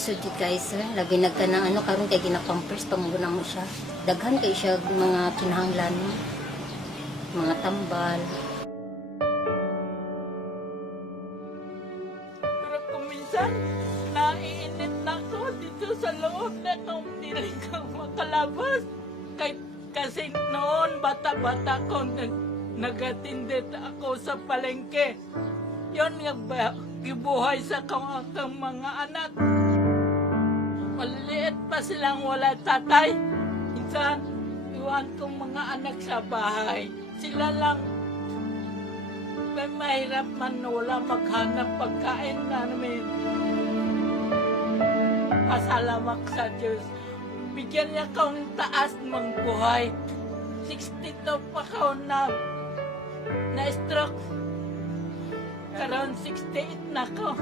isod yun guys, labi nagka na ano, karon kay ginapampers, pamuguna mo siya. Daghan kay siya mga kinahanglan, mga tambal. Pero kung minsan, naiinit na ako dito sa loob na kung hindi ko makalabas. Kasi noon, bata-bata ko, nagatindit ako sa palengke. Yun yung gibuhay sa akong mga anak. Maliit pa silang wala tatay. Minsan, iwan kong mga anak sa bahay. Sila lang may mahirap man na wala maghanap pagkain namin. Pasalamat sa Diyos. Bigyan niya akong taas ng buhay. 62 pa ako na stroke. Karon 68 na ako.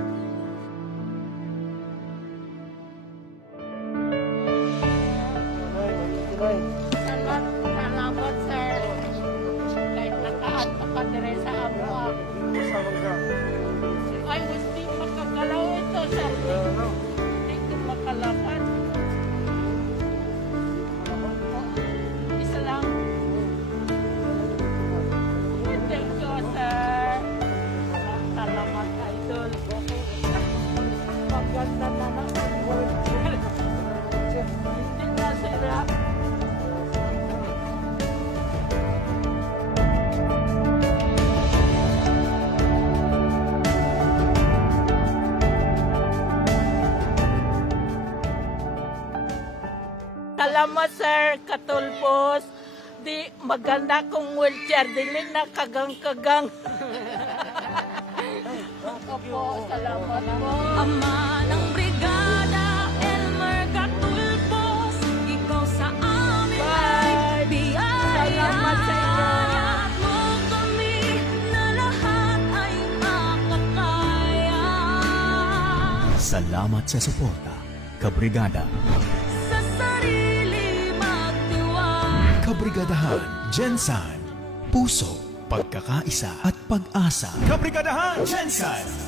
Salamat sir. Kahit nakaat pa ka dire sa amo. Ay, hindi makagalaw ito sir. Hindi ko makalakad. Isa lang. Thank you sir. Salamat idol. Maganda na naman. Hindi na sila. Salamat sir, katulpos. Di maganda kong wheelchair, dili na kagang-kagang. Opo, salamat po. Ama ng brigada, Elmer Katulpos, ikaw sa amin ay Bye! biyaya. Salamat sa inyo. At mo kami na lahat ay makakaya. Salamat sa suporta, Kabrigada. Sa sarili magtiwala. Kabrigadahan, Jensan, Puso, Pagkakaisa at Pag-asa. Kabrigadahan, Jensan!